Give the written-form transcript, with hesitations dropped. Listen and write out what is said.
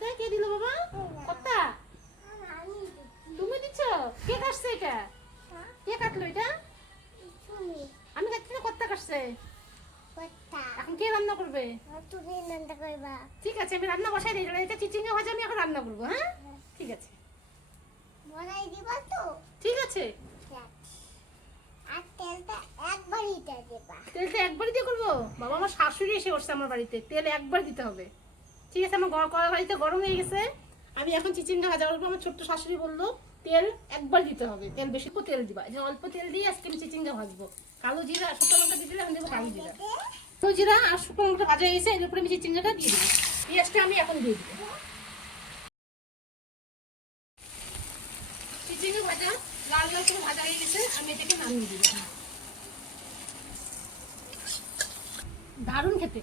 কে দিল বাবা? কত্তা তুমি দিচ্ছ? কে কাটছে এটা? কে কাটলো এটা? আমি কাটছি না, কত্তা কাটছে। এখন কে রান্না করবে? তুমি রান্না করবা। ঠিক আছে, আমি রান্না বসাই দিই। এটা চিচিঙ্গা ভাজা আমি এখন রান্না করবো। হ্যাঁ ঠিক আছে। বলাই দিবা তো? ঠিক আছে। আর তেলটা একবারই দেবা। তেলটা একবারই দিয়ে করবো? বাবা, আমার শাশুড়ি এসে বসছে আমার বাড়িতে, তেল একবার দিতে হবে। ঠিক আছে, আমার বাড়িতে গরম হয়ে গেছে। আমি এখন চিচিঙ্গা ভাজা করবো। আমার ছোট্ট শাশুড়ি বললো তেল একবার দিতে হবে, তেল বেশি করে তেল দিবা। যে অল্প তেল দিয়ে আজকে আমি চিচিঙ্গা ভাজবো। কালো জিরা আর শুকনো লঙ্কা দিয়ে দিলে এখন দেবো কালো জিরা। কালো জিরা আর শুকনো লঙ্কা ভাজা হয়ে গেছে, এর উপরে আমি চিচিঙ্গাটা দিয়ে দিবো। পেঁয়াজটা আমি এখন দিয়ে দিবো। চিচিঙ্গা ভাজা লাল লাল করে ভাজা হয়ে গেছে, আমি এটাকে নামিয়ে দিবো। দারুণ খেতে।